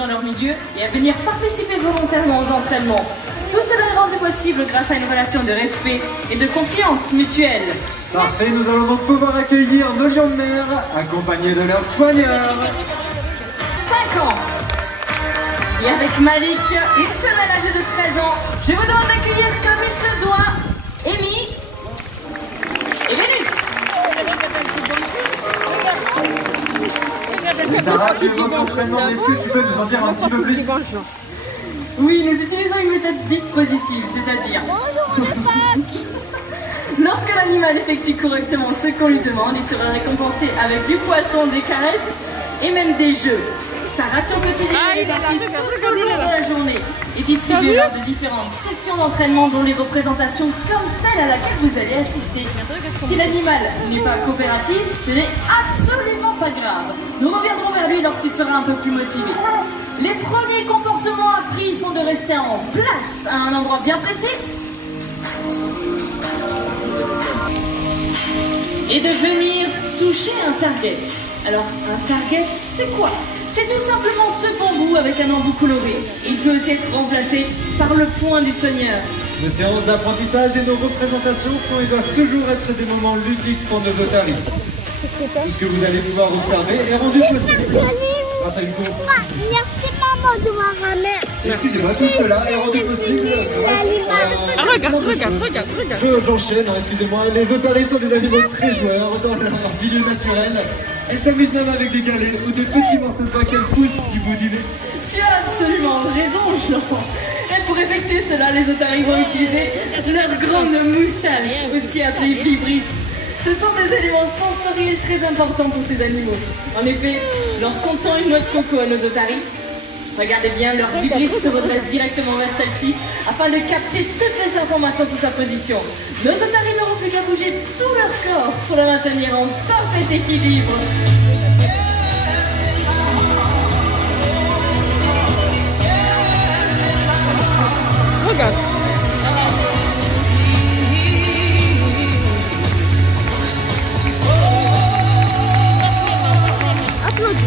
dans leur milieu et à venir participer volontairement aux entraînements. Tout cela est rendu possible grâce à une relation de respect et de confiance mutuelle. Parfait, nous allons donc pouvoir accueillir nos lions de mer, accompagnés de leurs soigneurs. 5 ans. Et avec Malik, une femelle âgée de 13 ans, je vous demande d'accueillir comme il se doit Amy et Vénus. Sarah, tu évoques l'entraînement, mais est-ce que tu peux nous en dire un petit peu plus? Oui, nous utilisons une méthode dite positive, c'est-à-dire lorsque l'animal effectue correctement ce qu'on lui demande, il sera récompensé avec du poisson, des caresses et même des jeux. Sa ration quotidienne est partie tout au long de la journée et distribuée lors de différentes sessions d'entraînement dont les représentations comme celle à laquelle vous allez assister. Si l'animal n'est pas coopératif, ce n'est absolument pas grave. Nous reviendrons vers lui lorsqu'il sera un peu plus motivé. Les premiers comportements appris sont de rester en place à un endroit bien précis et de venir toucher un target. Alors, un target, c'est quoi? C'est tout simplement ce bambou avec un embout coloré. Il peut aussi être remplacé par le poing du soigneur. Nos séances d'apprentissage et nos représentations sont et doivent toujours être des moments ludiques pour nos otaries. Tout ce que vous allez pouvoir observer est rendu possible grâce à une cour. Merci maman de ma ramener. Excusez-moi, tout cela est rendu possible grâce à... Regarde. J'enchaîne, excusez-moi. Les otaries sont des animaux très joueurs dans leur milieu naturel. Elles s'amusent même avec des galets ou des petits morceaux de bois qu'elles poussent du bout du nez. Tu as absolument raison, Jean. Et pour effectuer cela, les otaries vont utiliser leur grande moustache, aussi appelée vibris. Ce sont des éléments sensoriels très importants pour ces animaux. En effet, lorsqu'on tend une noix de coco à nos otaries, regardez bien, leur vibris se redresse directement vers celle-ci afin de capter toutes les informations sur sa position. Nos otaries n'auront plus qu'à bouger tout leur corps pour la maintenir en parfait équilibre. Regarde. Applaudis.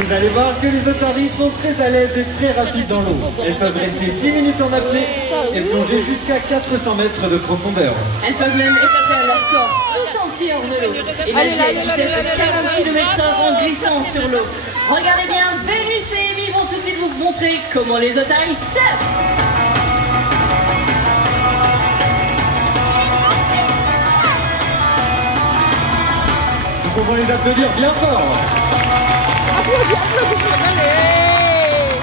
Vous allez voir que les otaries sont très à l'aise et très rapides dans l'eau. Elles peuvent rester 10 minutes en apnée et plonger jusqu'à 400 mètres de profondeur. Elles peuvent même extraire leur corps tout entier hors de l'eau et nager à une vitesse de 40 km/h en glissant sur l'eau. Regardez bien, Vénus et Amy vont tout de suite vous montrer comment les otaries surfent. Nous pouvons les applaudir bien fort. Allez.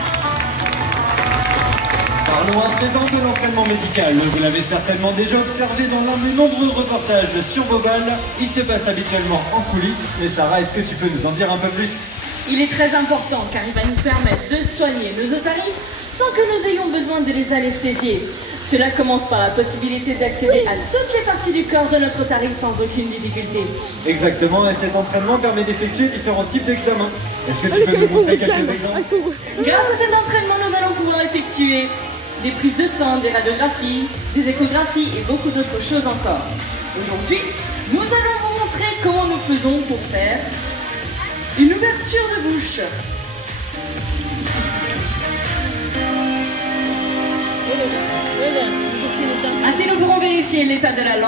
Parlons à présent de l'entraînement médical. Vous l'avez certainement déjà observé dans l'un des nombreux reportages sur Bobal. Il se passe habituellement en coulisses. Mais Sarah, est-ce que tu peux nous en dire un peu plus? Il est très important car il va nous permettre de soigner nos otaries sans que nous ayons besoin de les anesthésier. Cela commence par la possibilité d'accéder à toutes les parties du corps de notre otarie sans aucune difficulté. Exactement, et cet entraînement permet d'effectuer différents types d'examens. Est-ce que tu peux nous montrer quelques exemples? Grâce à cet entraînement, nous allons pouvoir effectuer des prises de sang, des radiographies, des échographies et beaucoup d'autres choses encore. Aujourd'hui, nous allons vous montrer comment nous faisons pour faire une ouverture de bouche. Ainsi, nous pourrons vérifier l'état de la langue.